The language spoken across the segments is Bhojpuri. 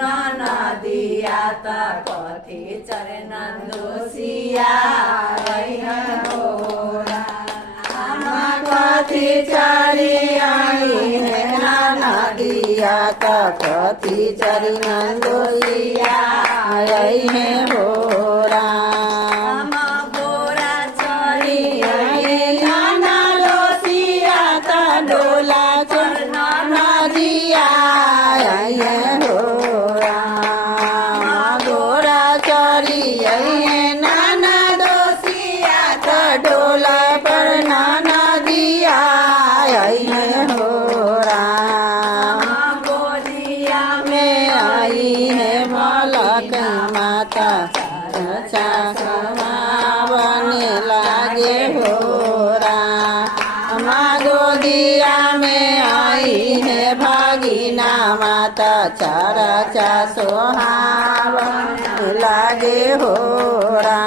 नदिया त कथी चरण दोषिया होरा कथी चरी आई है नदिया त कथी चरण दोषिया है होरा गोरा चरी आई नाना दोषिया त डोला चरण नदिया है होरा गोरा चरी आई नाना दोषिया त डोला पर नाना दिया है होरा गोदिया में आई है मलक माता बने लागे होरा गोदिया में आई है भागिना माता चारा सोहावन लागे होरा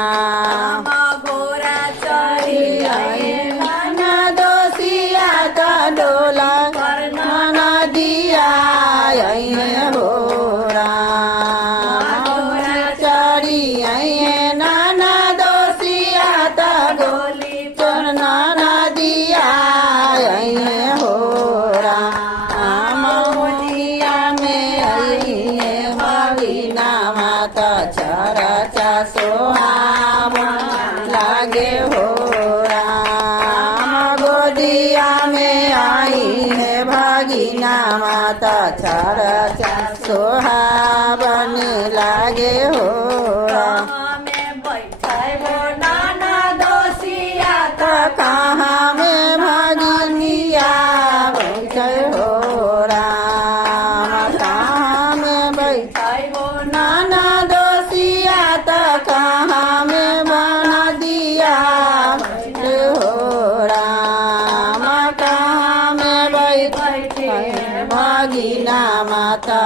गोरा चढ़ी आई नाना दोषिया त डोला नाना दिया है होरा गोरा चढ़ी आई नाना दोषिया त गोली चोर नाना दिया है होरा गोदिया में आई है भागिना माता चारा सोहावन लागे होरा गोदिया में आई है भागिना माता चारा सोहावन लागे होरा नाना दोषिया त कहाँ में भागिनिया बैठे होरा कहाँ में बैठे नाना दोषिया त कहाँ में बना दिया बैठे होरा कहाँ में बैठे भागिना माता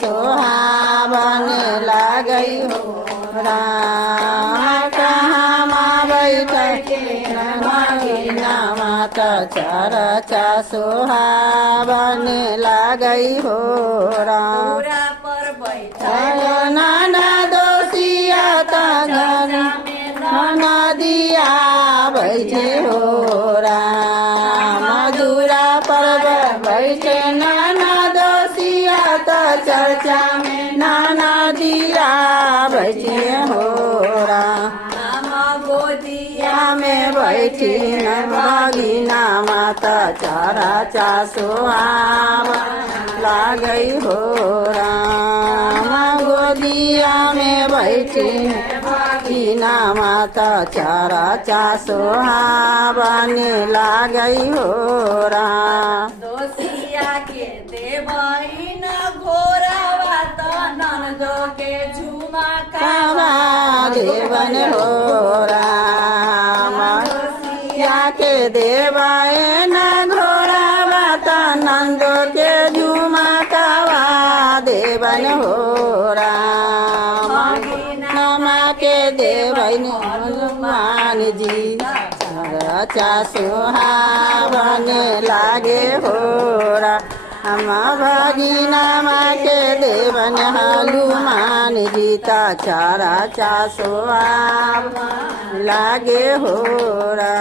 सोहावन लागई होरा कहाँ माँ बैठे भागिना माता चारा सोहावन लागई होरा पर बैठे नाना दोषिया त नाना दिया बैठे होरा मधुरा पर बैठे नाना दोषिया त चर्चा में नाना दिया बैठे होरा गोदिया में बैठी भागिना माता चारा सोहावन लागई होरा गोदिया में बैठी भागिना माता चारा सोहावन लागई होरा दोषिया के देवई न घोरावा त ननदो के झुमा कावा देवन होरा दोषिया के देवाए न घोरावा त नंदो के झुमा कावा देवन होरा नमा के देवन हनुमान जी चारा सोहावन लागे होरा हम भागिना माँ के देवन हनुमान जीता चारा सोहावन लागे होरा।